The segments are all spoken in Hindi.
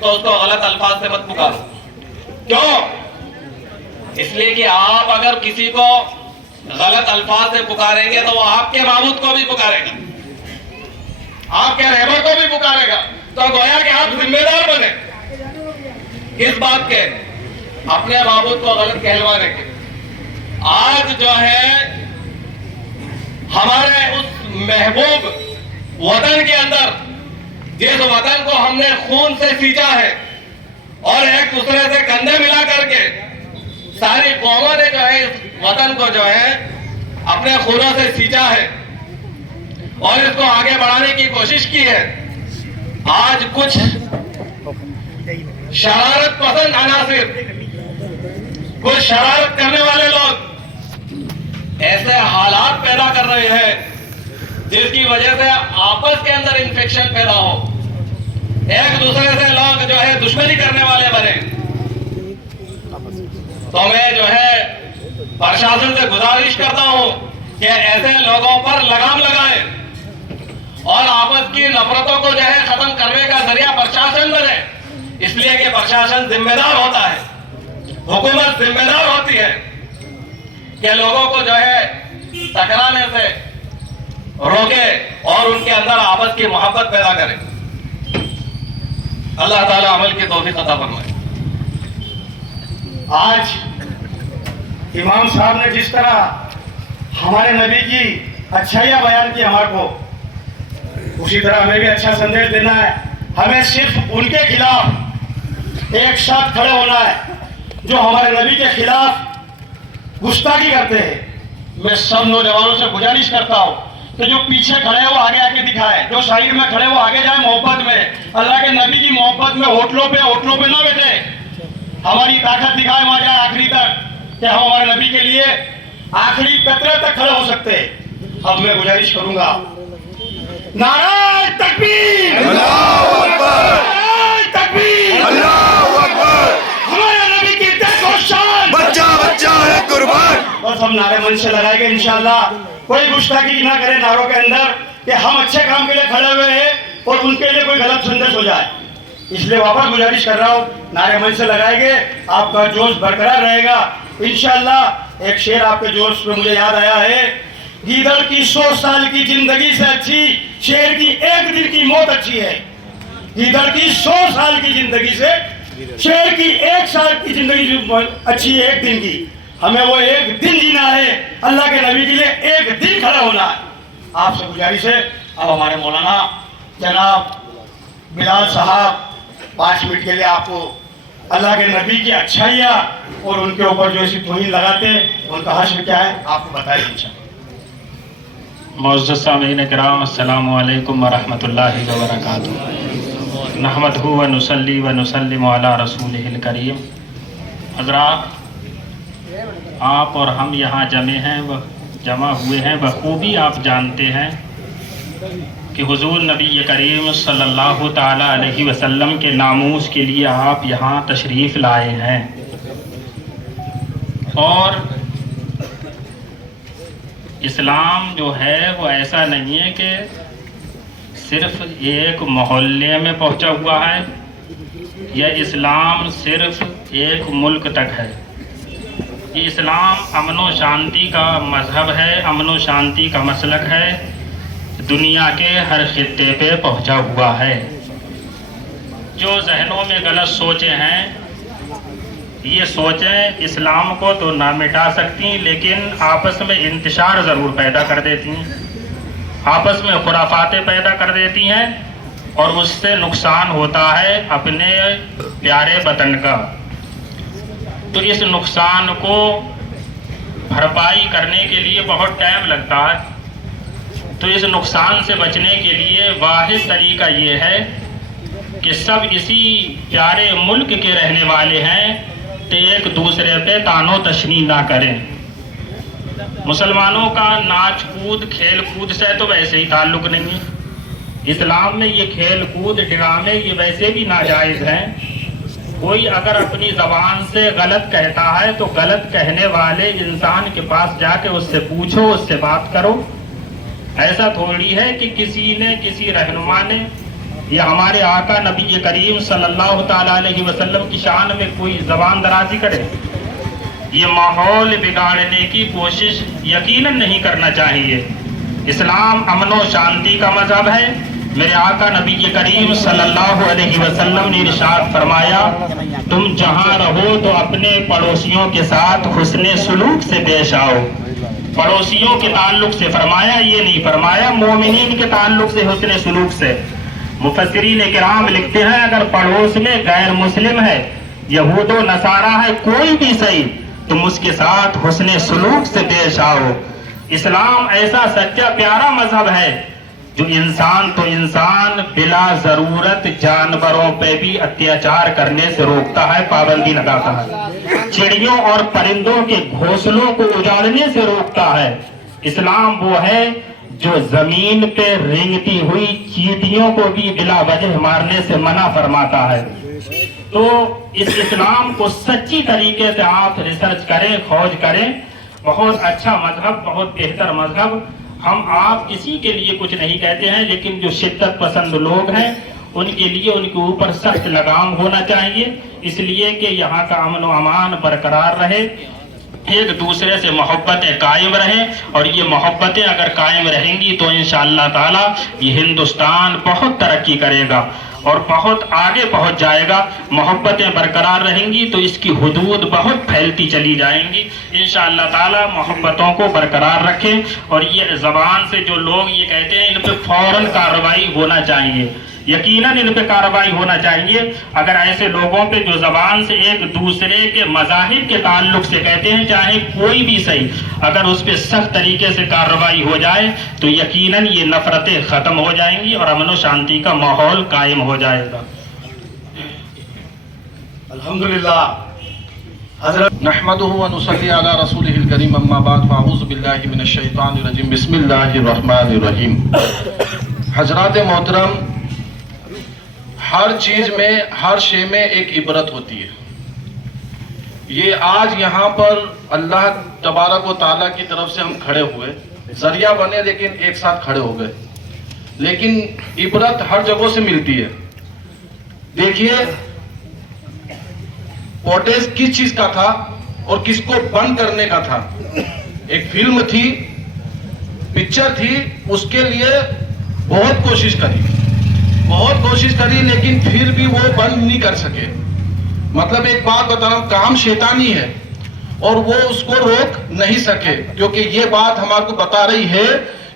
तो उसको गलत अल्फाज से मत पुकारो। क्यों? इसलिए कि आप अगर किसी को गलत अल्फाज से पुकारेंगे तो वो आपके माबूद को भी पुकारेगा, आपके रहबर को भी पुकारेगा। तो गोया कि आप जिम्मेदार बने किस बात के? अपने माबूद को गलत कहलवाने के। आज जो है हमारे उस महबूब वतन के अंदर, जिस वतन को हमने खून से सींचा है और एक दूसरे से कंधे मिला करके सारी कौमों ने जो है इस वतन को जो है अपने खूनों से सींचा है और इसको आगे बढ़ाने की कोशिश की है, आज कुछ शरारत पसंद अनासिर, कुछ शरारत करने वाले लोग ऐसे हालात पैदा कर रहे हैं जिसकी वजह से आपस के अंदर इंफेक्शन पैदा हो, एक दूसरे से लोग जो है दुश्मनी करने वाले बने। तो मैं जो है प्रशासन से गुजारिश करता हूं कि ऐसे लोगों पर लगाम लगाए और आपस की नफरतों को जो है खत्म करने का जरिया प्रशासन बने। इसलिए कि प्रशासन जिम्मेदार होता है, हुकूमत जिम्मेदार होती है कि लोगों को जो है टकराने से रोके और उनके अंदर आपस की मोहब्बत पैदा करे। अल्लाह ताला अमल की तौफीक अता फरमाए। आज इमाम साहब ने जिस तरह हमारे नबी की अच्छाइयाँ बयान की हमारे को, उसी तरह हमें भी अच्छा संदेश देना है। हमें सिर्फ उनके खिलाफ एक साथ खड़े होना है जो हमारे नबी के खिलाफ गुस्ताखी करते हैं। मैं सब नौजवानों से गुजारिश करता हूँ कि जो पीछे खड़े हैं वो आगे आके दिखाए, जो साइड में खड़े वो आगे जाए मोहब्बत में, अल्लाह के नबी की मोहब्बत में होटलों पे ना बैठे, हमारी ताकत दिखाए वहां जाए आखिरी तक कि हम हमारे नबी के लिए आखिरी कतरे तक खड़े हो सकते हैं। अब मैं गुजारिश करूंगा, नारे तकबीर, अल्लाहू अकबर, नारे तकबीर, अल्लाहू अकबर, हमारे नबी की देखो शान, बच्चा बच्चा है कुर्बान। बस हम नारे मन से लगाएंगे इंशाअल्लाह। कोई गुस्ताखी ना करे नारों के अंदर कि हम अच्छे काम के लिए खड़े हुए हैं और उनके लिए कोई गलत संदेश हो जाए। इसलिए वापस गुजारिश कर रहा हूँ, नारे मन से लगाएंगे, आपका जोश बरकरार रहेगा इंशाअल्लाह। एक शेर आपके जोश में मुझे याद आया है, गीदड़ की 100 साल की जिंदगी से अच्छी शेर की एक दिन की मौत अच्छी है। गीदड़ की 100 साल की जिंदगी से शेर की 1 साल की जिंदगी अच्छी है एक दिन की। हमें वो एक दिन जीना है, अल्लाह के नबी के लिए एक दिन खड़ा होना है। आपसे गुजारिश है, अब हमारे मौलाना जनाब बिलाल साहब 5 मिनट के लिए आपको अल्लाह के नबी की अच्छाइयाँ और उनके ऊपर जो ऐसी तौहीन लगाते हैं उनका हश्र क्या है आपको बताएं इंशाअल्लाह। मुअज़्ज़ज़ सामीईन किराम, अस्सलामु अलैकुम व रहमतुल्लाहि व बरकातुहू। नहमदहू व नुसल्ली व नुसल्लिमु अला रसूलिहिल करीम। हज़रात, आप और हम यहाँ जमा हुए हैं, बखूबी आप जानते हैं कि हुजूर नबी करीम सल्लल्लाहु ताला अलैहि वसल्लम के नामूस के लिए आप यहाँ तशरीफ़ लाए हैं। और इस्लाम जो है वो ऐसा नहीं है कि सिर्फ एक मोहल्ले में पहुँचा हुआ है, यह इस्लाम सिर्फ एक मुल्क तक है। ये इस्लाम अमन व शांति का मज़हब है, अमन व शांति का मसलक है, दुनिया के हर खित्ते पे पहुंचा हुआ है। जो जहनों में गलत सोचें हैं, ये सोचें इस्लाम को तो ना मिटा सकती लेकिन आपस में इंतशार ज़रूर पैदा कर देती हैं, आपस में खुराफातें पैदा कर देती हैं और उससे नुकसान होता है अपने प्यारे वतन का। तो इस नुकसान को भरपाई करने के लिए बहुत टाइम लगता है। तो इस नुकसान से बचने के लिए वाहिद तरीका ये है कि सब इसी प्यारे मुल्क के रहने वाले हैं तो एक दूसरे पे तानो तशनी ना करें। मुसलमानों का नाच कूद खेल कूद से तो वैसे ही ताल्लुक़ नहीं है। इस्लाम में ये खेल कूद ड्रामे ये वैसे भी नाजायज़ हैं। कोई अगर अपनी ज़बान से गलत कहता है तो गलत कहने वाले इंसान के पास जाके उससे पूछो, उससे बात करो। ऐसा थोड़ी है कि किसी ने किसी रहनुमा ने या हमारे आका नबी करीम सल्लल्लाहु ताला अलैहि वसल्लम की शान में कोई जबान दराजी करे, ये माहौल बिगाड़ने की कोशिश यकीनन नहीं करना चाहिए। इस्लाम अमन और शांति का मजहब है। मेरे आका नबी करीम सल्लल्लाहु अलैहि वसल्लम ने इरशाद फरमाया, तुम जहां रहो तो अपने पड़ोसियों के साथ हुस्ने सुलूक से पेश आओ। पड़ोसियों के ताल्लुक से फरमाया, ये नहीं फरमाया मोमिनीन के ताल्लुक से हुस्ने सुलूक से। मुफस्सिरीन किराम लिखते हैं, अगर पड़ोस में गैर मुस्लिम है, यहूदो नसारा है, कोई भी सही, तुम उसके साथ हुस्ने सुलूक से पेश आओ। इस्लाम ऐसा सच्चा प्यारा मजहब है जो इंसान तो इंसान बिला जरूरत जानवरों पे भी अत्याचार करने से रोकता है, पाबंदी लगाता है, चिड़ियों और परिंदों के घोंसलों को उजाड़ने से रोकता है। इस्लाम वो है जो जमीन पे रेंगती हुई चींटियों को भी बिला वजह मारने से मना फरमाता है। तो इस इस्लाम को सच्ची तरीके से आप रिसर्च करें, खोज करें। बहुत अच्छा मजहब, बहुत बेहतर मजहब। हम आप किसी के लिए कुछ नहीं कहते हैं, लेकिन जो शिद्दत पसंद लोग हैं उनके लिए उनके ऊपर सख्त लगाम होना चाहिए, इसलिए कि यहाँ का अमन व अमान बरकरार रहे, एक दूसरे से मोहब्बतें कायम रहें। और ये मोहब्बतें अगर कायम रहेंगी तो इंशाअल्लाह ताला ये हिंदुस्तान बहुत तरक्की करेगा और बहुत आगे पहुंच जाएगा। मोहब्बतें बरकरार रहेंगी तो इसकी हुदूद बहुत फैलती चली जाएंगी। इंशाअल्लाह ताला मोहब्बतों को बरकरार रखें। और ये ज़बान से जो लोग ये कहते हैं, इन पे फौरन कार्रवाई होना चाहिए, यकीनन इन पे कार्रवाई होना चाहिए। अगर ऐसे लोगों पे जो ज़बान से एक दूसरे के मज़ाहिब के ताल्लुक से कहते हैं, चाहे कोई भी सही, अगर उस पर सख्त तरीके से कार्रवाई हो जाए तो यकीनन ये नफरतें ख़त्म हो जाएंगी और अमन व शांति का माहौल कायम हो जाएगा। अल्हम्दुलिल्लाह। हज़रत नहमदुहु व नुसल्ली अला रसूलिहिल करीम, अम्मा बाद, फ़अऊज़ु बिल्लाहि मिनश शैतानिर रजीम, बिस्मिल्लाहिर रहमानिर रहीम। हज़रात मोहतरम, हर चीज में, हर शे में एक इबरत होती है। ये आज यहाँ पर अल्लाह तबारक व ताला की तरफ से हम खड़े हुए, जरिया बने लेकिन एक साथ खड़े हो गए, लेकिन इबरत हर जगह से मिलती है। देखिए, प्रोटेस्ट किस चीज का था और किसको बंद करने का था। एक फिल्म थी, पिक्चर थी, उसके लिए बहुत कोशिश करी, लेकिन फिर भी वो बंद नहीं कर सके। मतलब एक बात बता रहा हूं, काम शैतानी है और वो उसको रोक नहीं सके, क्योंकि ये बात हमारे को बता रही है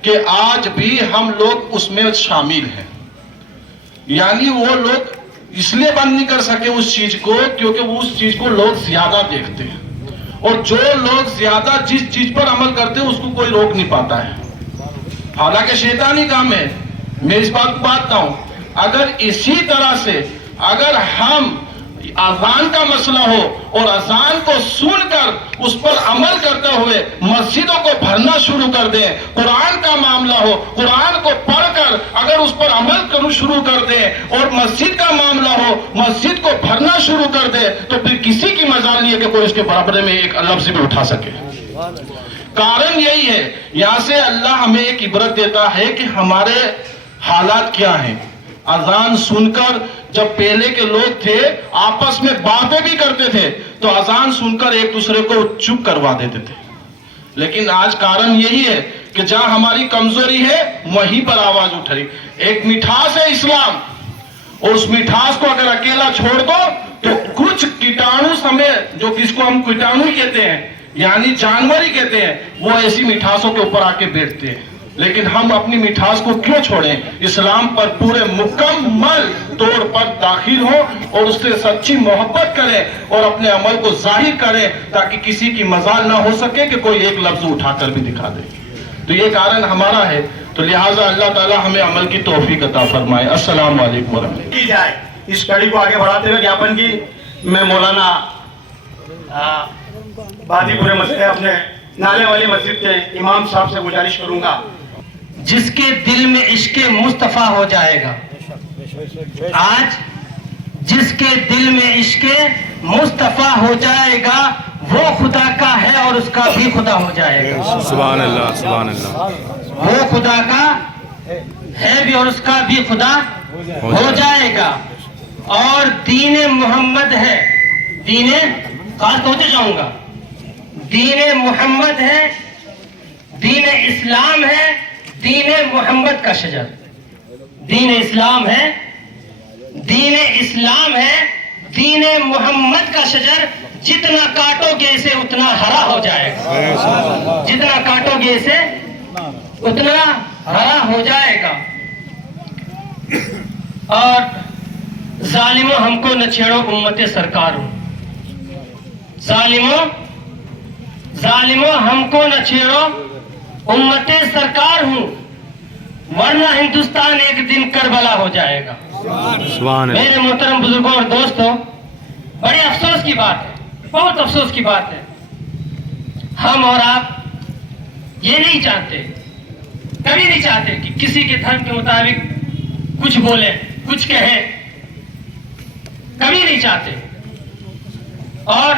कि आज भी हम लोग उसमें शामिल हैं। यानी वो लोग इसलिए बंद नहीं कर सके उस चीज को, क्योंकि वो उस चीज को लोग ज्यादा देखते हैं, और जो लोग ज्यादा जिस चीज पर अमल करते हैं उसको कोई रोक नहीं पाता है। हालांकि शैतानी काम है। मैं इस बात को बात हूं, अगर इसी तरह से अगर हम अजान का मसला हो और अजान को सुनकर उस पर अमल करते हुए मस्जिदों को भरना शुरू कर दें, कुरान का मामला हो, कुरान को पढ़कर अगर उस पर अमल करना शुरू कर दें, और मस्जिद का मामला हो, मस्जिद को भरना शुरू कर दे, तो फिर किसी की मजाल नहीं है कि कोई उसके बराबर में एक लफ्ज भी उठा सके। कारण यही है, यहां से अल्लाह हमें एक इबरत देता है कि हमारे हालात क्या हैं। अजान सुनकर, जब पहले के लोग थे आपस में बातें भी करते थे, तो अजान सुनकर एक दूसरे को चुप करवा देते थे। लेकिन आज कारण यही है कि जहां हमारी कमजोरी है वहीं पर आवाज उठ रही। एक मिठास है इस्लाम, और उस मिठास को अगर अकेला छोड़ दो तो कुछ कीटाणु समेत, जो किसको हम कीटाणु कहते हैं, यानी जानवर ही कहते हैं, वो ऐसी मिठासों के ऊपर आके बैठते हैं। लेकिन हम अपनी मिठास को क्यों छोड़ें? इस्लाम पर पूरे मुकम्मल तौर पर दाखिल हो और उससे सच्ची मोहब्बत करें और अपने अमल को जाहिर करें, ताकि किसी की मजाल ना हो सके कि कोई एक लफ्ज उठाकर भी दिखा दे। तो ये कारण हमारा है। तो लिहाजा अल्लाह ताला हमें अमल की तौफीक अता फरमाए। अस्सलाम वालेकुम व रहमतुल्लाह। की जाए इस कड़ी को आगे बढ़ाते हुए ज्ञापन की मैं मौलाना बादीपुरे मस्जिद, अपने नाले वाली मस्जिद के इमाम साहब से गुजारिश करूंगा, जिसके दिल में इश्क़े मुस्तफ़ा हो जाएगा, आज जिसके दिल में इश्क़े मुस्तफ़ा हो जाएगा वो खुदा का है और उसका भी खुदा हो जाएगा। सुभान अल्लाह, सुभान अल्लाह। वो खुदा का है भी और उसका भी खुदा हो जाएगा। और दीन मोहम्मद है, दीन खास होते जाऊंगा, दीन मोहम्मद है, दीन इस्लाम है, दीन मोहम्मद का शजर। दीन इस्लाम है, दीन इस्लाम है, दीन मोहम्मद का शजर। जितना काटोगे इसे उतना हरा हो जाएगा, जितना काटोगे इसे उतना हरा हो जाएगा। और जालिमों हमको न छेड़ो उम्मते सरकार हो, जालिमों जालिमों हमको न छेड़ो उम्मते सरकार हूं, वरना हिंदुस्तान एक दिन करबला हो जाएगा। मेरे मोहतरम बुजुर्गों और दोस्तों, बड़े अफसोस की बात है, बहुत अफसोस की बात है, हम और आप ये नहीं चाहते, कभी नहीं चाहते कि किसी के धर्म के मुताबिक कुछ बोले, कुछ कहे, कभी नहीं चाहते। और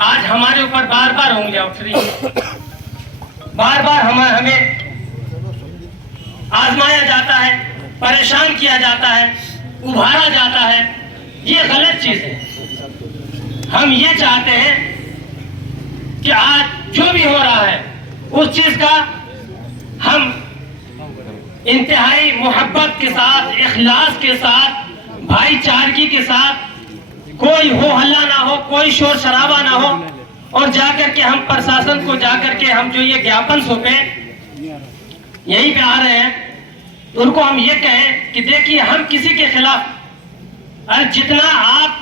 आज हमारे ऊपर बार बार उंगलियां उठ रही हैं, बार बार हमें आजमाया जाता है, परेशान किया जाता है, उभारा जाता है। ये गलत चीज है। हम ये चाहते हैं कि आज जो भी हो रहा है उस चीज का हम इंतहाई मोहब्बत के साथ, इखलास के साथ, भाईचारगी के साथ, कोई हो हल्ला ना हो, कोई शोर शराबा ना हो, और जाकर के हम प्रशासन को जाकर के हम जो ये ज्ञापन सौंपे यहीं पे आ रहे हैं, तो उनको हम ये कहें कि देखिए हम किसी के खिलाफ, जितना आप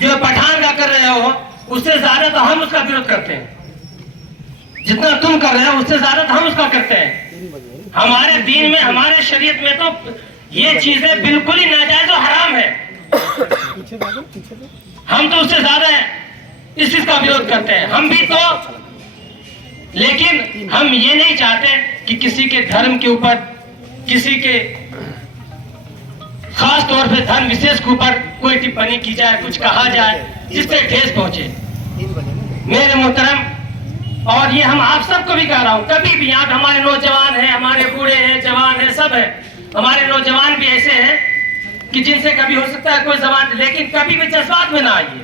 जो पठान का कर रहे हो उससे ज्यादा तो हम उसका विरोध करते हैं, जितना तुम कर रहे हो उससे ज्यादा तो हम उसका करते हैं। हमारे दीन में, हमारे शरीयत में तो ये चीजें बिल्कुल ही नाजायज और हराम है, हम तो उससे ज्यादा इस चीज का विरोध करते हैं, हम भी तो। लेकिन हम ये नहीं चाहते कि किसी के धर्म के ऊपर, किसी के खास तौर पे धर्म विशेष के ऊपर कोई टिप्पणी की जाए, कुछ कहा जाए जिससे ठेस पहुंचे। मेरे मोहतरम, और ये हम आप सबको भी कह रहा हूं, कभी भी यहाँ हमारे नौजवान हैं, हमारे बूढ़े हैं, जवान हैं, सब है, हमारे नौजवान भी ऐसे हैं कि जिनसे कभी हो सकता है कोई जबान, लेकिन कभी भी जज्बात में ना आइए,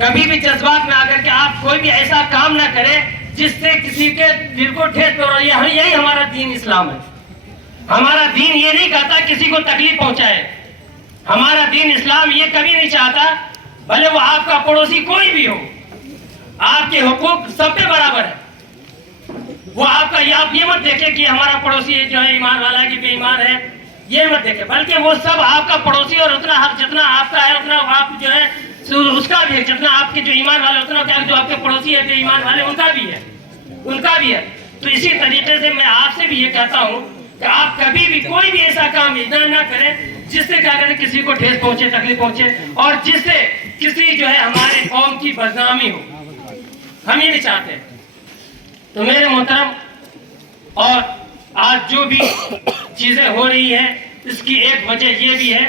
कभी भी जज्बात में आकर के आप कोई भी ऐसा काम ना करें जिससे किसी के दिल को ठेस पहुंचे। यही हमारा दीन इस्लाम है। हमारा दीन ये नहीं कहता किसी को तकलीफ पहुंचाए, हमारा दीन इस्लाम ये कभी नहीं चाहता, भले वो आपका पड़ोसी कोई भी हो, आपके हुकूक सब पे बराबर है। वो आपका आप ये मत देखे कि हमारा पड़ोसी जो है ईमान वाला की बेईमान है, ये मत देखे, बल्कि वो सब आपका पड़ोसी, और उतना हक जितना आपका है उतना आप जो है उसका भी है, जितना आपके जो ईमान वाले उतना क्या जो आपके पड़ोसी है बेईमान वाले उनका भी है, उनका भी है। तो इसी तरीके से मैं आपसे भी ये कहता हूँ कि आप कभी भी कोई भी ऐसा काम ना करें जिससे क्या करें किसी को ठेस पहुंचे, तकलीफ पहुंचे, और जिससे किसी जो है हमारे कौम की बदनामी हो, हम ये नहीं चाहते। तो मेरे मोहतरम, और आज जो भी चीजें हो रही है इसकी एक वजह ये भी है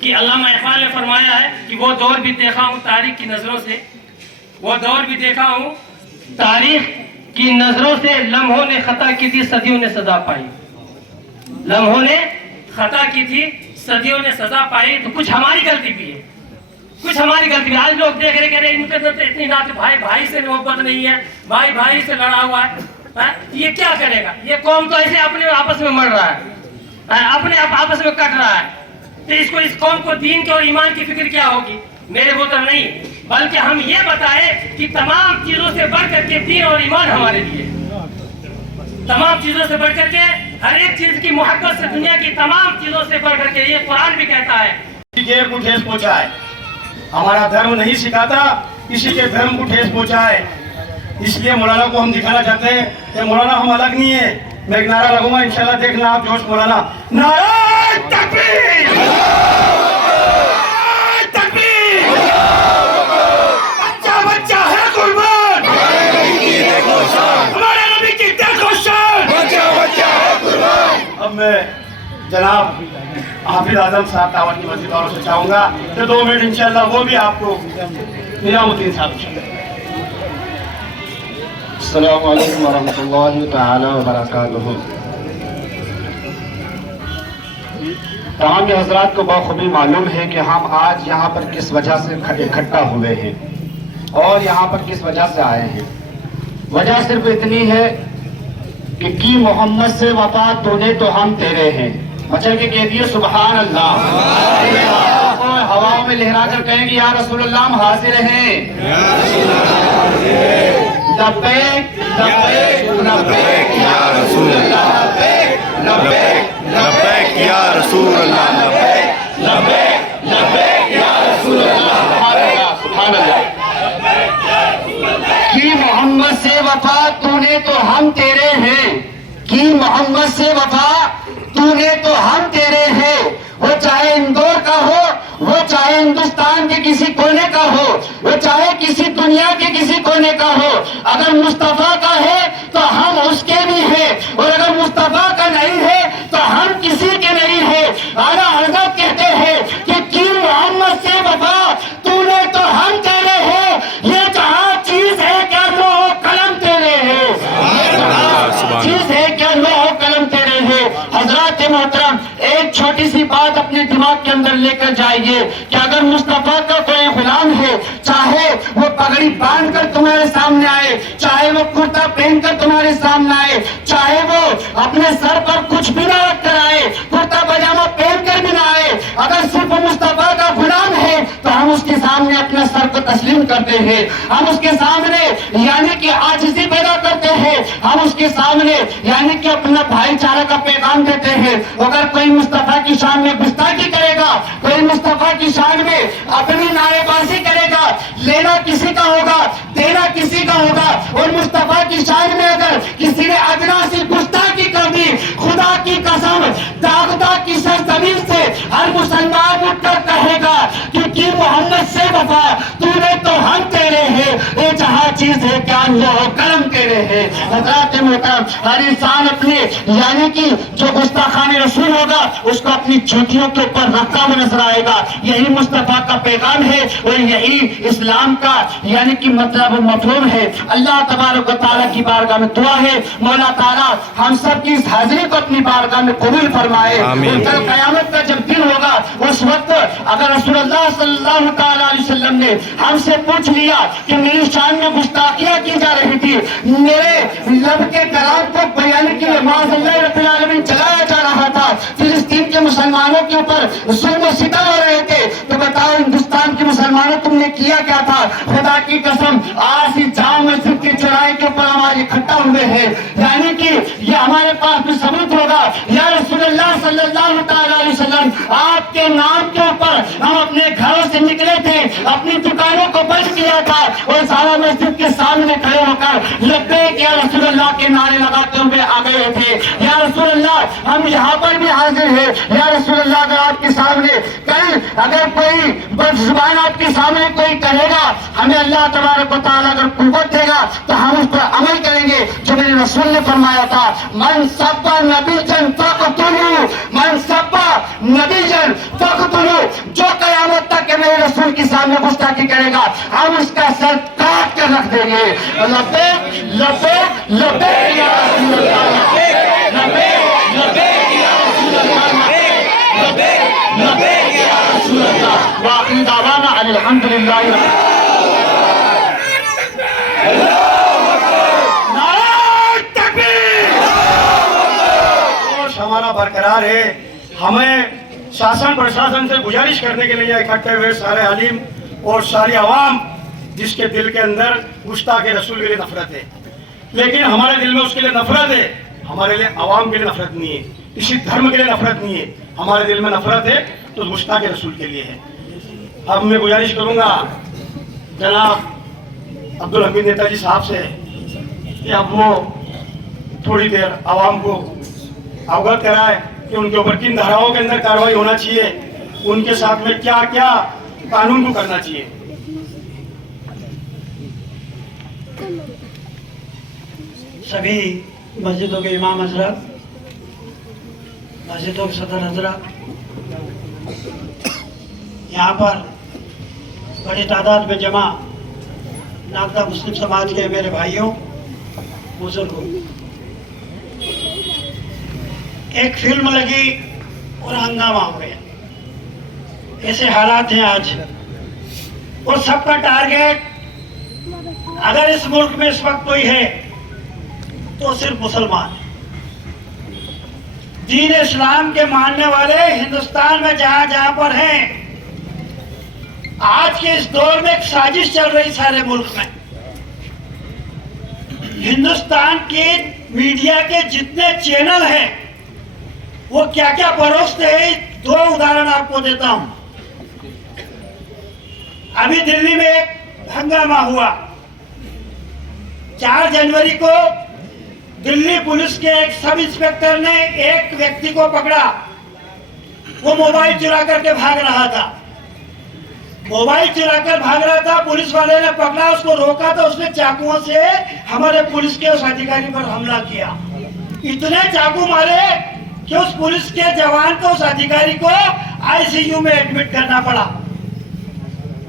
कि अल्लामा इकबाल ने फरमाया है कि वो दौर भी देखा हूँ तारीख की नजरों से, वो दौर भी देखा हूँ तारीख की नजरों से, लम्हों ने खता की थी सदियों ने सजा पाई, लम्हों ने खता की थी सदियों ने सजा पाई। तो कुछ हमारी गलती भी है, कुछ हमारी गलती भी। आज लोग देख रहे, कह रहे इनके अंदर तो इतनी नात, भाई भाई से मोहब्बत नहीं है, भाई भाई से लड़ा हुआ है, ये क्या करेगा? ये कौम तो ऐसे अपने आपस में मर रहा है, अपने आपस में कट रहा है, तो इसको, इस कौम को दीन के और ईमान की फिक्र क्या होगी? मेरे वो तो नहीं, बल्कि हम ये बताए कि तमाम चीजों से बढ़ करके दीन और ईमान हमारे लिए, तमाम चीजों से बढ़ करके, हर एक चीज की मोहब्बत से, दुनिया की तमाम चीजों से बढ़ करके, ये कुरान भी कहता है को ठेस पहुंचाए। हमारा धर्म नहीं सिखाता किसी के धर्म को ठेस पहुंचाए, इसलिए मौलाना को हम दिखाना चाहते हैं कि मौलाना हम अलग नहीं है। मैं एक नारा लगूंगा, इंशाल्लाह देखना आप जोश। मौलाना नारे तकबीर, तकबीर, बच्चा बच्चा है कुर्बान, हमारे नबी की देखो शान, बच्चा बच्चा है कुर्बान। अब मैं जनाब हाफिज आजम साहब दावत की मस्जिद वालों से चाहूंगा कि 2 मिनट इंशाल्लाह वो भी आपको निजामुद्दीन साहब। अस्सलामु अलैकुम वरहमतुल्लाहि तआला व बरकातुहू। तमाम हजरात को बखूबी मालूम है कि हम आज यहाँ पर किस वजह से इकट्ठा हुए हैं और यहाँ पर किस वजह से आए हैं। वजह सिर्फ इतनी है कि की मोहम्मद से वफा तूने तो हम तेरे हैं। मचल के कह दिए सुबहान अल्लाह। हवाओं में लहरा कर कहेंगे या रसूल अल्लाह हम हाजिर हैं। लब्बैक लब्बैक लब्बैक या रसूल अल्लाह, लब्बैक लब्बैक या रसूल अल्लाह, लब्बैक लब्बैक या रसूल अल्लाह। सुभान अल्लाह। कि मोहम्मद से वफा तूने तो हम तेरे हैं, कि मोहम्मद से वफा तूने तो हम तेरे हैं। वो चाहे इंदौर का हो, वो चाहे हिंदुस्तान के किसी कोने का हो, वो चाहे किसी दुनिया के किसी कोने का हो, अगर मुस्तफा का है तो हम उसके भी हैं, और अगर मुस्तफा का नहीं है तो हम किसी के नहीं है। आला हज़रत कहते हैं कि मोहम्मद से वफा तूने तो हम तेरे हैं। ये जहां चीज है क्या लोह कलम तेरे हैं, ये जहां चीज है क्या लोह कलम तेरे हैं। हजरात मोहतरम, एक छोटी सी बात अपने दिमाग के अंदर लेकर जाइए कि अगर मुस्तफा का कोई गुलाम है, चाहे वो पगड़ी बांधकर तुम्हारे सामने आए, चाहे वो कुर्ता पहनकर तुम्हारे सामने आए, चाहे वो अपने सर पर कुछ भी ना रख कर आए, कुर्ता पजामा पहनकर भी ना आए, अगर सिर्फ मुस्तफा का गुलाम है तो हम उसके सामने अपने सर को तस्लीम करते हैं। हम उसके सामने यानी कि आजिज़ी पैदा करते हैं। हम उसके सामने यानी कि अपना भाईचारा का पैगाम देते हैं। अगर कोई मुस्तफा की शान में गुस्ताखी करेगा, कोई मुस्तफा की शान में अपनी नारेबाजी करेगा, लेना किसी का होगा, देना किसी का होगा, और मुस्तफा की शान में अगर किसी ने अदना सी गुस्ताखी कर दी, खुदा की कसम दागदा की सरजमीन से हर मुसलमान उठकर कहेगा कि मोहम्मद से वफा तूने तो हम तेरे हैं। ये जहां चीज है क्या लोह कलम तेरे हैं। हज़रात मोहतरम, हर इंसान अपने यानी कि जो गुस्ताखानी रसूल होगा उसको अपनी चोटियों के ऊपर रखा हुआ नजर आएगा। यही मुस्तफा का पैगाम है और यही इस्लाम का यानी कि मतलब मफहूम है। अल्लाह तबारक व तआला की बारगाह में दुआ है, मौला ताला हम सब की इस हाजिरी को अपनी बारगाह में कबूल फरमाए। और कल क़यामत का जब दिन होगा उस वक्त अगर रसूलुल्लाह सल्लल्लाहु तआला अलैहि वसल्लम ने हमसे पूछ लिया कि मेरी शान में गुस्ताखियां की जा रही थी, मेरे लब के कलाम को यानी कि माज़अल्लाह रब्बिल आलमीन चलाया जा रहा था, फिलिस्तीन के मुसलमानों के ऊपर जुल्म सितम हो रहे थे, तो बताओ हिंदुस्तान के मुसलमानों तुमने किया क्या था। खुदा की कसम आज इस जाम मस्जिद की चौराहे के ऊपर हमारे इकट्ठा हुए हैं, यानी कि ये हमारे पास भी सबूत होगा या रसूलुल्लाह सल्लल्लाहु तआला अलैहि वसल्लम आपके नाम के ऊपर हम अपने घरों से निकले थे, अपनी दुकानों को बंद किया था और जामा मस्जिद के सामने खड़े होकर लब्बैक या रसूलुल्लाह के नारे लगाते हुए आ गए थे। या रसूलुल्लाह हम यहाँ पर भी हाजिर है। या रसूलुल्लाह अगर आपके सामने कल अगर कोई बदजुबान आपके सामने कोई कहेगा, हमें अल्लाह तबारक व तआला अगर कुव्वत देगा तो हम उस पर अमल करेंगे। जो मेरे रसूल ने फरमाया था, मन सब्बा नबीजन फक़तुलू, मन सब्बा नबीजन फक़तुलू, जो क़यामत तक के मेरे रसूल के सामने गुस्ताखी करेगा हम उसका सर काट कर रख देंगे। लब्बैक लब्बैक लब्बैक या रसूलल्लाह, लब्बैक लब्बैक या रसूलल्लाह, लब्बैक लब्बैक या रसूलल्लाह। व आखिर दावाना अनिल हम्दुलिल्लाहि रब्बिल आलमीन। हमारा बरकरार है। हमें शासन प्रशासन से गुजारिश करने के लिए इकट्ठे हुए सारे आलिम और सारी आवाम जिसके दिल के अंदर गुस्ताख रसूल के लिए नफरत है, लेकिन हमारे दिल में उसके लिए नफरत है, हमारे लिए आवाम के लिए नफरत नहीं है, किसी धर्म के लिए नफरत नहीं है, हमारे दिल में नफरत है तो गुस्ताख रसूल के लिए है। अब मैं गुजारिश करूंगा जनाब अब्दुल हमीद नेताजी साहब से कि अब वो थोड़ी देर आवाम को अवगत कराए कि उनके ऊपर किन धाराओं के अंदर कार्रवाई होना चाहिए, उनके साथ में क्या क्या कानून को करना चाहिए। सभी मस्जिदों के इमाम हजरत, मस्जिदों के सदर हजरत, यहाँ पर बड़ी तादाद में जमा नागदा मुस्लिम समाज के मेरे भाइयों बुजुर्गों, एक फिल्म लगी और हंगामा हो गया। ऐसे हालात हैं आज। और सबका टारगेट अगर इस मुल्क में इस वक्त कोई है तो सिर्फ मुसलमान। दीन इस्लाम के मानने वाले हिंदुस्तान में जहां जहां पर हैं, आज के इस दौर में एक साजिश चल रही सारे मुल्क में। हिंदुस्तान के मीडिया के जितने चैनल हैं वो क्या क्या परोसते हैं, 2 उदाहरण आपको देता हूं। अभी दिल्ली में एक हंगामा हुआ। 4 जनवरी को दिल्ली पुलिस के एक सब इंस्पेक्टर ने एक व्यक्ति को पकड़ा। वो मोबाइल चुरा करके भाग रहा था। मोबाइल चुरा कर भाग रहा था, पुलिस वाले ने पकड़ा, उसको रोका तो उसने चाकुओं से हमारे पुलिस के उस अधिकारी पर हमला किया। इतने चाकू मारे कि उस पुलिस के जवान को, उस अधिकारी को आईसीयू में एडमिट करना पड़ा।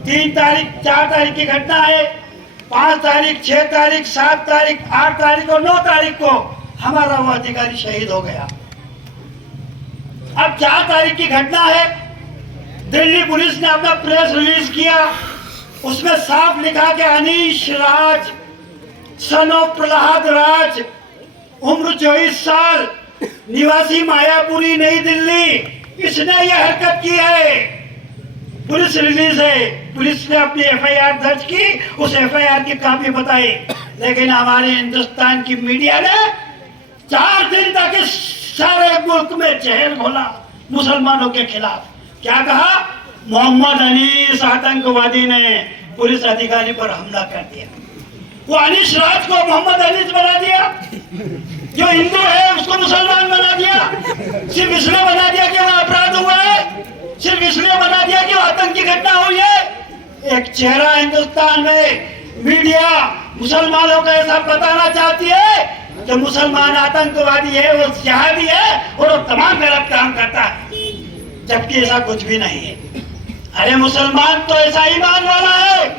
3 तारीख 4 तारीख की घटना है। 5 तारीख, 6 तारीख, 7 तारीख, 8 तारीख और 9 तारीख को हमारा वो अधिकारी शहीद हो गया। अब 4 तारीख की घटना है। दिल्ली पुलिस ने अपना प्रेस रिलीज किया। उसमें साफ लिखा कि अनीश राज सन ऑफ प्रहलाद राज, उम्र 24 साल, निवासी मायापुरी, नई दिल्ली, इसने यह हरकत की है। पुलिस रिलीज है। पुलिस ने अपनी एफआईआर दर्ज की, उस एफआईआर की कॉपी बताई। लेकिन हमारे हिंदुस्तान की मीडिया ने 4 दिन तक इस सारे मुल्क में जहर घोला मुसलमानों के खिलाफ। क्या कहा? मोहम्मद अनीस आतंकवादी ने पुलिस अधिकारी पर हमला कर दिया। वो अनीश राज को मोहम्मद अनीस बना दिया, जो हिंदू है उसको मुसलमान बना दिया। सिर्फ इसलिए बना दिया कि वह अपराध हुआ है, सिर्फ इसलिए बना दिया कि आतंकी घटना हुई है। एक चेहरा हिंदुस्तान में मीडिया मुसलमानों का ऐसा बताना चाहती है कि मुसलमान आतंकवादी है, वो जिहादी है और वो तमाम गलत काम करता है, जबकि ऐसा कुछ भी नहीं है। अरे मुसलमान तो ऐसा ईमान वाला है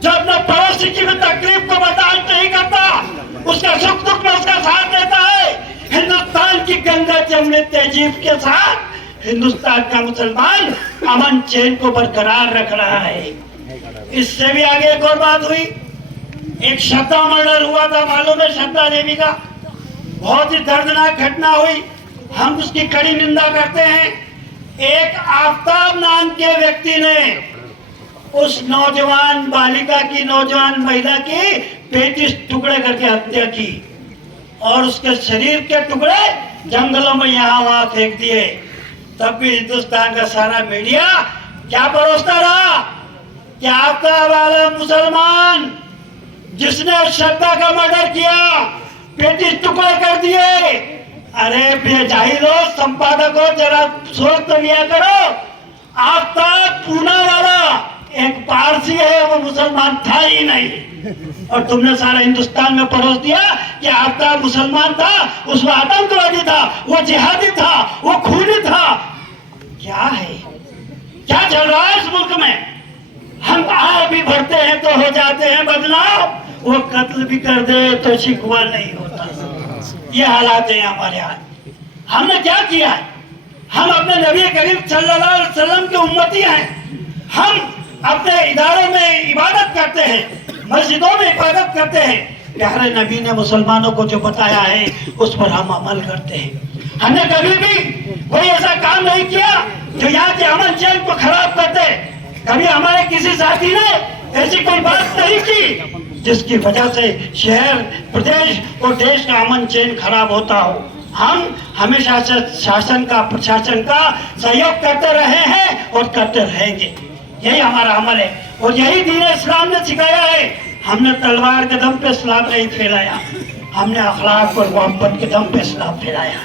जो अपने पड़ोसी की भी तकलीफ को बर्दाश्त नहीं करता, उसका सुख दुख में उसका साथ देता है। हिंदुस्तान की गंगा जमुनी तहजीब के साथ हिंदुस्तान का मुसलमान अमन चैन को बरकरार रख रहा है। इससे भी आगे एक और बात हुई। एक श्रद्धा मर्डर हुआ था, मालूम है, श्रद्धा देवी का। बहुत ही दर्दनाक घटना हुई, हम उसकी कड़ी निंदा करते हैं। एक आफताब नाम के व्यक्ति ने उस नौजवान बालिका की, नौजवान महिला की 35 टुकड़े करके हत्या की और उसके शरीर के टुकड़े जंगलों में यहाँ वहां फेंक दिए। तब भी हिंदुस्तान का सारा मीडिया क्या परोसता रहा कि आफताब वाला मुसलमान जिसने श्रद्धा का मर्डर किया, 35 टुकड़े कर दिए। अरे बेजाहिरो, संपादकों, जरा सोच तो लिया करो। आफताब पूना वाला एक पारसी है, वो मुसलमान था ही नहीं, और तुमने सारा हिंदुस्तान में परोस दिया कि आफताब मुसलमान था, उसमें आतंकवादी था, वो जिहादी था, वो खूनी था। क्या है, क्या चल रहा है इस मुल्क में? हम भी बढ़ते हैं तो हो जाते हैं बदनाम, वो कत्ल भी कर दे तो शिकवा नहीं होता। ये हालात है हमारे यहाँ। हमने क्या किया है? हम अपने नबी करीम सल्लल्लाहु अलैहि वसल्लम के उम्मती हैं। हम अपने इदारों में इबादत करते हैं, मस्जिदों में इबादत करते हैं। प्यारे नबी ने मुसलमानों को जो बताया है उस पर हम अमल करते हैं। हमने कभी भी कोई ऐसा काम नहीं किया जो यहाँ के अमन चैन को खराब कर दे। कभी हमारे किसी साथी ने ऐसी कोई बात नहीं की जिसकी वजह से शहर, प्रदेश और देश का अमन चैन खराब होता हो। हम हमेशा से शासन का, प्रशासन का सहयोग करते रहे हैं और करते रहेंगे। यही हमारा अमल है और यही दीन इस्लाम ने सिखाया है। हमने तलवार के दम पे इस्लाम नहीं फैलाया, हमने अखलाक और मोहब्बत के दम पे इस्लाम फैलाया।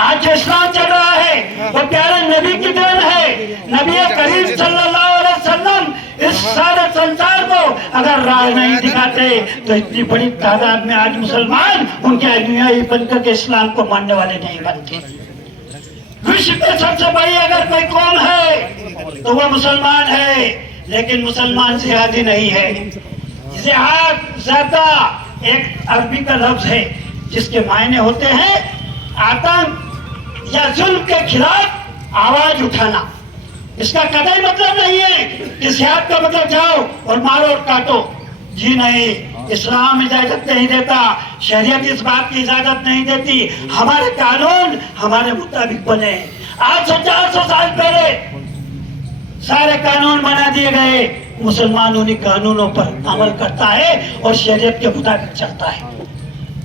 आज जो इस्लाम चल रहा है वो प्यारे नबी की देन है। नबी करीम सल्लल्लाहु अलैहि वसल्लम इस सारे संसार को अगर राह नहीं दिखाते तो इतनी बड़ी तादाद में आज मुसलमान उनके अनुयायी बनकर के इस्लाम को मानने वाले नहीं बनते। विश्व में सबसे बड़ी अगर कोई कौम है तो वो मुसलमान है, लेकिन मुसलमान जिहादी नहीं है। जिहाद ज़्यादा एक अरबी का लफ्ज है जिसके मायने होते हैं आतंक या जुल्म के खिलाफ आवाज उठाना, इसका कतई मतलब नहीं है कि सियासत का मतलब जाओ और मारो और काटो। जी नहीं, इस्लाम इजाजत नहीं देता, शरीयत इस बात की इजाजत नहीं देती। हमारे कानून हमारे मुताबिक बने। आज से 400 साल पहले सारे कानून बना दिए गए, मुसलमान उन्हीं कानूनों पर अमल करता है और शरीयत के मुताबिक चलता है।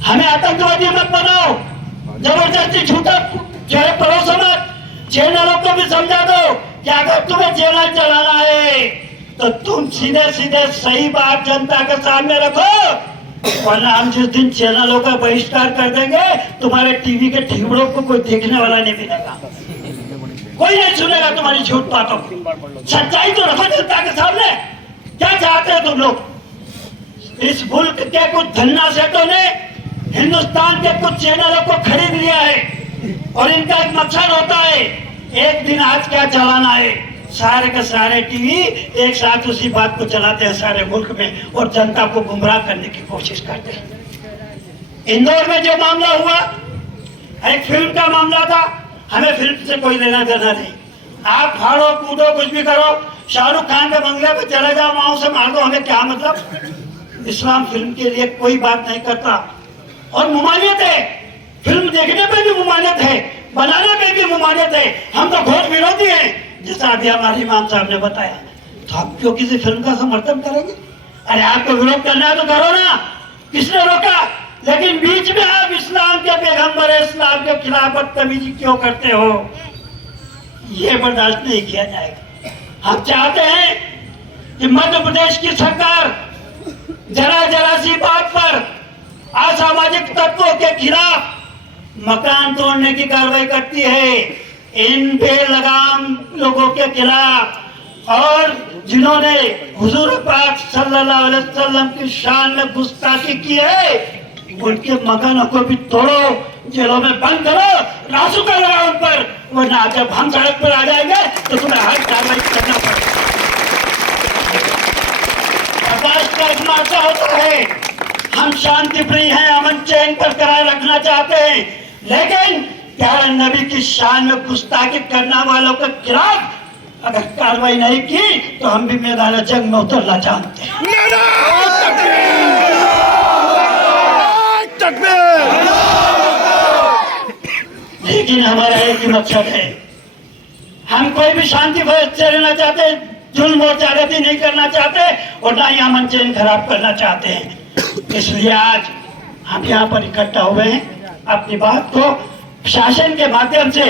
हमें आतंकवादी मत बनाओ, जबरदस्ती झूठा चाहे परोसो मत। चैनलों को भी समझा दो कि अगर तुम्हें चैनल चलाना है तो तुम सीधे सीधे सही बात जनता के सामने रखो, वरना हम जिस दिन चैनलों का बहिष्कार कर देंगे तुम्हारे टीवी के ठीकड़ों को कोई देखने वाला नहीं मिलेगा, कोई नहीं सुनेगा तुम्हारी झूठ बातों को। सच्चाई तो रखो जनता के सामने। क्या चाहते हो तुम लोग? इस मुल्क के कुछ धन्ना सेठों ने हिंदुस्तान के कुछ चैनलों को खरीद लिया है और इनका एक मकसद होता है, एक दिन आज क्या चलाना है, सारे के सारे टीवी एक साथ उसी बात को चलाते हैं सारे मुल्क में और जनता को गुमराह करने की कोशिश करते हैं। इंदौर में जो मामला हुआ एक फिल्म का मामला था, हमें फिल्म से कोई लेना देना नहीं। आप फाड़ो कूदो कुछ भी करो, शाहरुख खान के बंगले पे चले जाओ, वहां से मार दो, हमें क्या मतलब। इस्लाम फिल्म के लिए कोई बात नहीं करता और मुमानियत है, फिल्म देखने पे भी मुमानियत है, बनाने पे भी मुमानियत है। हम तो घोर विरोधी हैं, जैसा अभी हमारे इमाम साहब ने बताया। तो आप क्यों किसी फिल्म का समर्थन करेंगे? अरे आपको विरोध करना है तो करो ना, किसने रोका? लेकिन बीच में आप इस्लाम के पैगंबर इस्लाम के खिलाफ बदतमीजी क्यों करते हो? ये बर्दाश्त नहीं किया जाएगा। हम चाहते हैं कि मध्य प्रदेश की सरकार जरा जरा सी बात पर असामाजिक तत्वों के खिलाफ मकान तोड़ने की कार्रवाई करती है, इन बेलगाम लोगों के खिलाफ, और जिन्होंने हुजूर पाक सल्लल्लाहु अलैहि वसल्लम की शान में गुस्ताखी की है, उनके मकानों को भी तोड़ो, जेलों में बंद करो, रासुका लगाओ उन पर, वरना जब हम सड़क पर आ जाएंगे तो तुम्हें हर कार्रवाई करना पड़ेगा। बर्दाश्त का एक मार्का होता है। हम शांति प्रिय हैं, अमन चैन बरकरार रखना चाहते हैं, लेकिन प्यारे नबी की शान में गुस्ताखी करने वालों के खिलाफ अगर कार्रवाई नहीं की तो हम भी मैदान जंग में उतरना चाहते हैं। लेकिन हमारा एक ही मकसद है, हम कोई भी शांति से रहना चाहते, जुल्म और ज्यादती नहीं करना चाहते और ना ही अमन चैन खराब करना चाहते हैं। इसलिए आज हम यहाँ पर इकट्ठा हुए हैं, अपनी बात को शासन के माध्यम से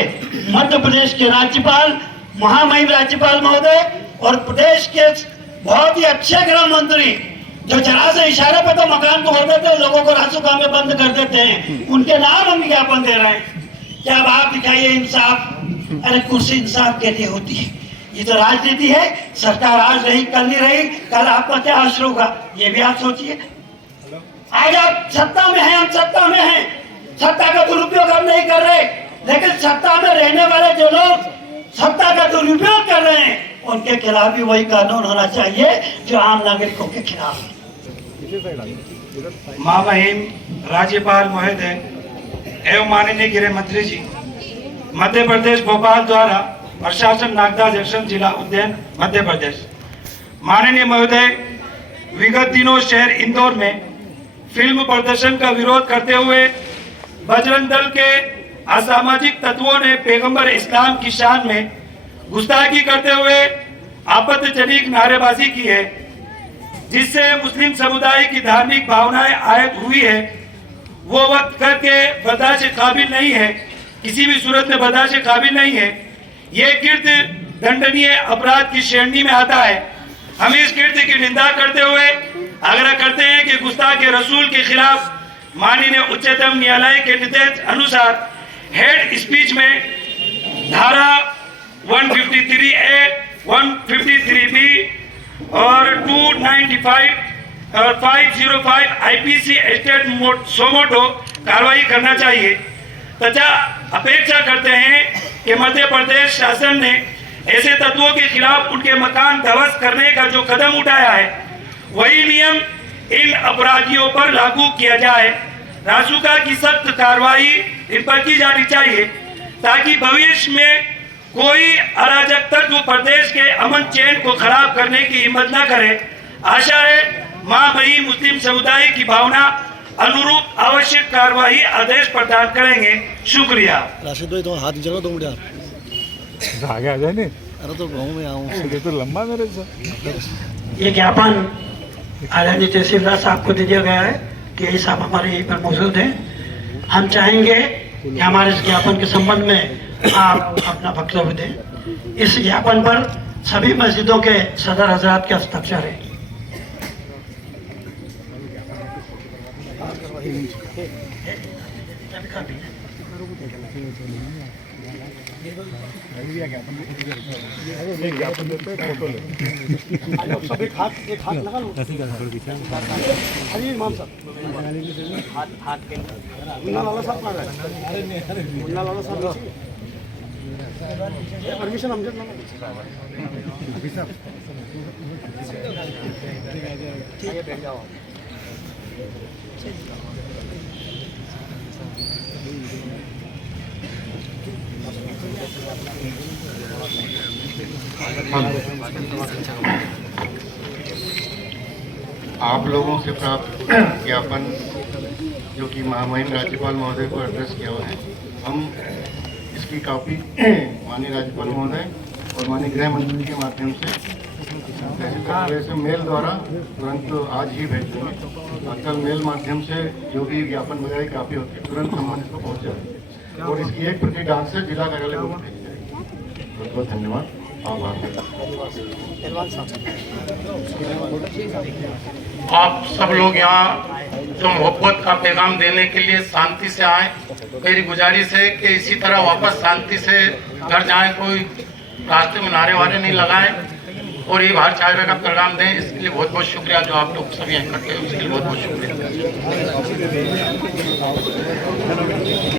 मध्य प्रदेश के राज्यपाल, महामहिम राज्यपाल महोदय और प्रदेश के बहुत ही अच्छे गृह मंत्री जो जरा से इशारे पे तो मकान तोड़ देते हैं, लोगों को रासुका में बंद कर देते हैं, उनके नाम हम ज्ञापन दे रहे हैं। क्या आप दिखाइए इंसाफ। अरे कुर्सी इंसाफ के लिए होती है, ये तो राजनीति है। सरकार आज रही, कल नहीं रही, कल आपका क्या असर होगा ये भी आप सोचिए। आज आप सत्ता में हैं, हम सत्ता में हैं, सत्ता का दुरुपयोग हम नहीं कर रहे, लेकिन सत्ता में रहने वाले जो लोग सत्ता का दुरुपयोग कर रहे हैं उनके खिलाफ भी वही कानून होना चाहिए जो आम नागरिकों के खिलाफ है। महामहिम राज्यपाल महोदय एवं माननीय गृह मंत्री जी, मध्य प्रदेश भोपाल द्वारा प्रशासन नागदा जंक्शन जिला उद्यान मध्य प्रदेश। माननीय महोदय, विगत दिनों शहर इंदौर में फिल्म प्रदर्शन का विरोध करते हुए बजरंग दल के असामाजिक तत्वों ने पैगंबर इस्लाम की शान में गुस्ताखी करते हुए आपत्तिजनक नारेबाजी की है, जिससे मुस्लिम समुदाय की धार्मिक भावनाएं आहत हुई है। वो वक्त करके बर्दाश्त काबिल नहीं है, किसी भी सूरत में बर्दाश्त काबिल नहीं है। ये कृत्य दंडनीय अपराध की श्रेणी में आता है। हम इस कृत्य की निंदा करते हुए आग्रह करते हैं कि गुस्ताख रसूल के खिलाफ माननीय उच्चतम न्यायालय के निर्देश अनुसार हेड स्पीच में धारा 153A, 153B और 295 और 505 IPC स्टेट सोमोटो कार्रवाई करना चाहिए तथा अपेक्षा करते हैं कि मध्य प्रदेश शासन ने ऐसे तत्वों के खिलाफ उनके मकान ध्वस्त करने का जो कदम उठाया है वही नियम इन अपराधियों पर लागू किया जाए। रासुका की सख्त कार्रवाई इन पर की जानी चाहिए ताकि भविष्य में कोई अराजकता जो प्रदेश के अमन चैन को खराब करने की हिम्मत न करे। आशा है मां बही मुस्लिम समुदाय की भावना अनुरूप आवश्यक कार्यवाही आदेश प्रदान करेंगे। शुक्रिया। राशिद भाई, तो हाथ नीचे दो मिनट आगे आ जाए नहीं, अरे तो गाँव में आऊँ। ये तो लंबा मेरे से। ये ज्ञापन आदरणीय तहसीलदार साहब को दिया गया है कि ये साहब हमारे यहीं पर मौजूद हैं। हम चाहेंगे कि हमारे इस ज्ञापन के संबंध में आप अपना वक्तव्य दें। इस ज्ञापन पर सभी मस्जिदों के सदर हजरात के हस्ताक्षर है। परमिशन हम आप लोगों से प्राप्त ज्ञापन जो कि महामहिम राज्यपाल महोदय को एड्रेस किया हुआ है, हम इसकी कॉपी माननीय राज्यपाल महोदय और माननीय गृह मंत्री के माध्यम से मेल द्वारा तुरंत आज ही भेज देंगे। कल मेल माध्यम से जो भी ज्ञापन वगैरह की कॉपी होती है तुरंत संबंधित को पहुँच जाएगी और इसकी एक प्रति डाक से जिला कार्यालय को भेजी जाएगी। बहुत बहुत धन्यवाद। आप सब लोग यहाँ जो मोहब्बत का पैगाम देने के लिए शांति से आए, मेरी गुजारिश है कि इसी तरह वापस शांति से घर जाएं, कोई रास्ते में नारे वारे नहीं लगाएं और ये बाहर चाय का पैगाम दें। इसके लिए बहुत बहुत शुक्रिया जो आप लोग सभी इकट्ठे हैं, उसके लिए बहुत बहुत शुक्रिया।